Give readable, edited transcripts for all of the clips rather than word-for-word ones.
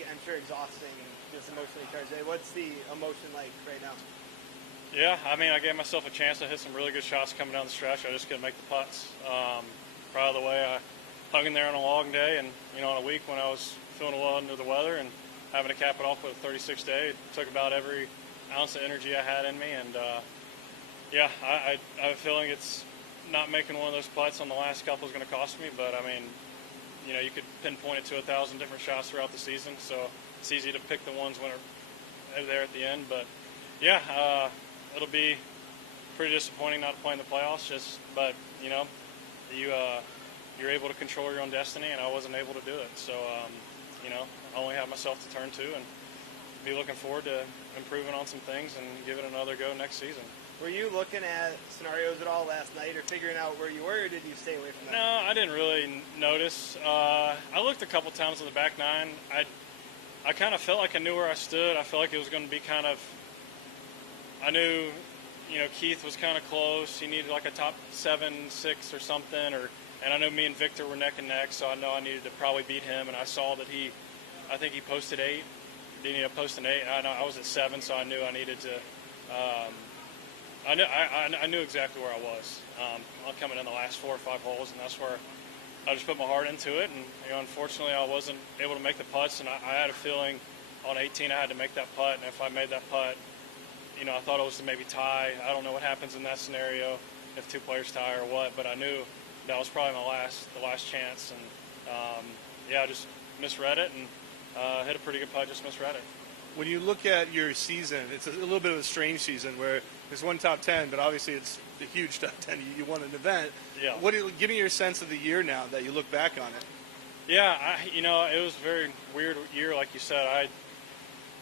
I'm sure exhausting and just emotionally charged. What's the emotion like right now? Yeah, I mean, I gave myself a chance to hit some really good shots coming down the stretch. I just couldn't make the putts. Proud of the way I hung in there on a long day, and on a week when I was feeling a little under the weather and having to cap it off with a 36 day, it took about every ounce of energy I had in me, and yeah, I have a feeling it's not making one of those putts on the last couple is going to cost me, but I mean, you could pinpoint it to 1,000 different shots throughout the season, so it's easy to pick the ones when they're there at the end. But yeah, it'll be pretty disappointing not to play in the playoffs. But you're able to control your own destiny, and I wasn't able to do it. So I only have myself to turn to, and be looking forward to improving on some things and give it another go next season. Were you looking at scenarios at all last night, or figuring out where you were, or did you stay away from that? No, I didn't really notice. I looked a couple times on the back nine. I kind of felt like I knew where I stood. I felt like it was going to be kind of. I knew, Keith was kind of close. He needed like a top 7, 6 or something, and I know me and Victor were neck and neck, so I know I needed to probably beat him. And I saw that I think he posted 8. Didn't he post an 8? I was at 7, so I knew I needed to. I knew exactly where I was. I'm coming in the last 4 or 5 holes, and that's where I just put my heart into it. And unfortunately, I wasn't able to make the putts, and I had a feeling on 18 I had to make that putt, and if I made that putt, I thought it was to maybe tie. I don't know what happens in that scenario if 2 players tie or what, but I knew that was probably the last chance, and I just misread it and hit a pretty good putt, just misread it. When you look at your season, it's a little bit of a strange season where there's one top 10, but obviously it's a huge top 10. You won an event. Yeah. Give me your sense of the year now that you look back on it. Yeah, it was a very weird year, like you said.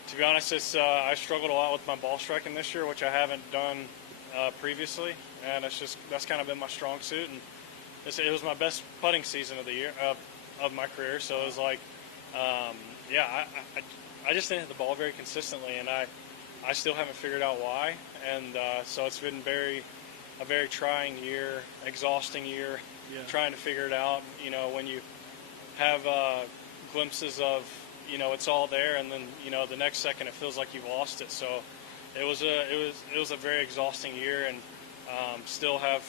To be honest, I struggled a lot with my ball striking this year, which I haven't done previously, and that's kind of been my strong suit. And it was my best putting season of the year of my career. So it was like, I just didn't hit the ball very consistently, and I still haven't figured out why. And so it's been a very trying year, exhausting year, trying to figure it out. When you have glimpses of, it's all there, and then the next second it feels like you've lost it. So it was a very exhausting year, and still have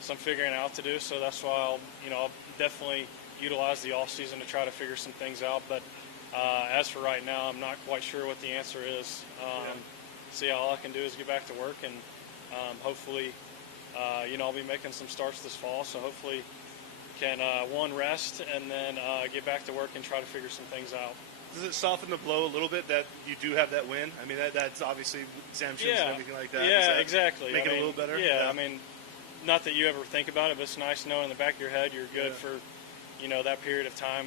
some figuring out to do. So that's why I'll definitely utilize the off season to try to figure some things out. But as for right now, I'm not quite sure what the answer is. So all I can do is get back to work, and hopefully, I'll be making some starts this fall. So hopefully, can rest and then get back to work and try to figure some things out. Does it soften the blow a little bit that you do have that win? I mean, that's obviously exemptions and everything like that. Yeah, exactly. Make it a little better? Yeah, I mean, not that you ever think about it, but it's nice knowing in the back of your head you're good for, that period of time,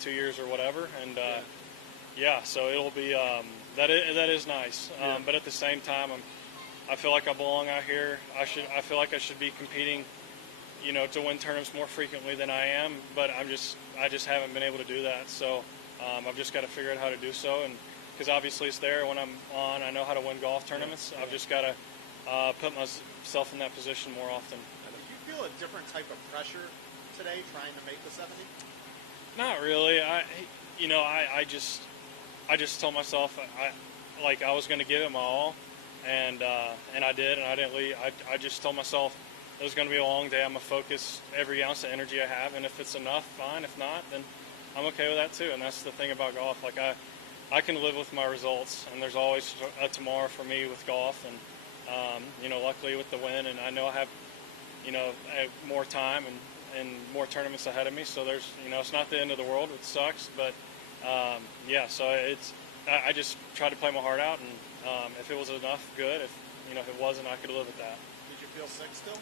2 years or whatever. And, so it'll be, that is nice. But at the same time, I feel like I belong out here. I feel like I should be competing, to win tournaments more frequently than I am, but I just haven't been able to do that. So I've just got to figure out how to do so, and because obviously it's there when I'm on. I know how to win golf tournaments. I've just got to put myself in that position more often. Do you feel a different type of pressure today trying to make the 70? Not really. I just told myself I was going to give it my all, and I did, and I didn't leave. I just told myself it was going to be a long day. I'm going to focus every ounce of energy I have, and if it's enough, fine. If not, then I'm okay with that too. And that's the thing about golf. Like I can live with my results, and there's always a tomorrow for me with golf. And luckily with the win, and I know I have more time and more tournaments ahead of me. So there's it's not the end of the world. It sucks, but so I just tried to play my heart out, and if it was enough, good. If it wasn't, I could live with that. Did you feel sick still?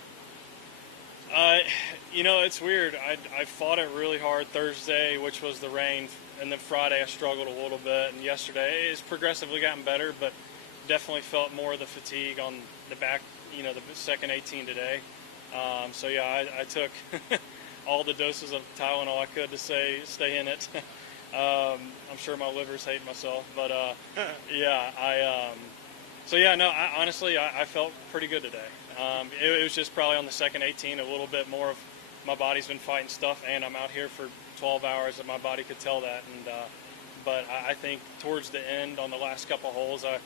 It's weird. I fought it really hard Thursday, which was the rain, and then Friday I struggled a little bit, and yesterday it's progressively gotten better, but definitely felt more of the fatigue on the back, the second 18 today. I took all the doses of Tylenol I could to stay in it. I'm sure my liver's hating myself, but honestly, I felt pretty good today. It was just probably on the second 18, a little bit more of my body's been fighting stuff, and I'm out here for 12 hours, and my body could tell that. And But I think towards the end, on the last couple holes, I,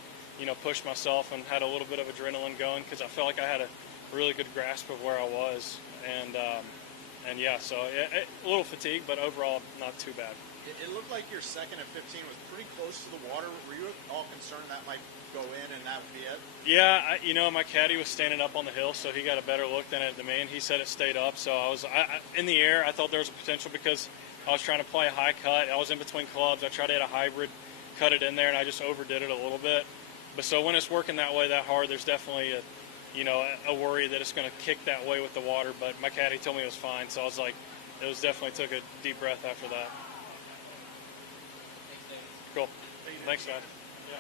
pushed myself and had a little bit of adrenaline going because I felt like I had a really good grasp of where I was, and yeah, so a little fatigued, but overall not too bad. It looked like your second at 15 was pretty close to the water. Were you all concerned that might go in and that would be it? Yeah, my caddy was standing up on the hill, so he got a better look than it to me, and he said it stayed up. So I was in the air. I thought there was a potential because I was trying to play a high cut. I was in between clubs. I tried to hit a hybrid, cut it in there, and I just overdid it a little bit. But so when it's working that way, that hard, there's definitely a worry that it's going to kick that way with the water. But my caddy told me it was fine, so I was like, it was definitely took a deep breath after that. Cool. Thanks, guys. Yeah.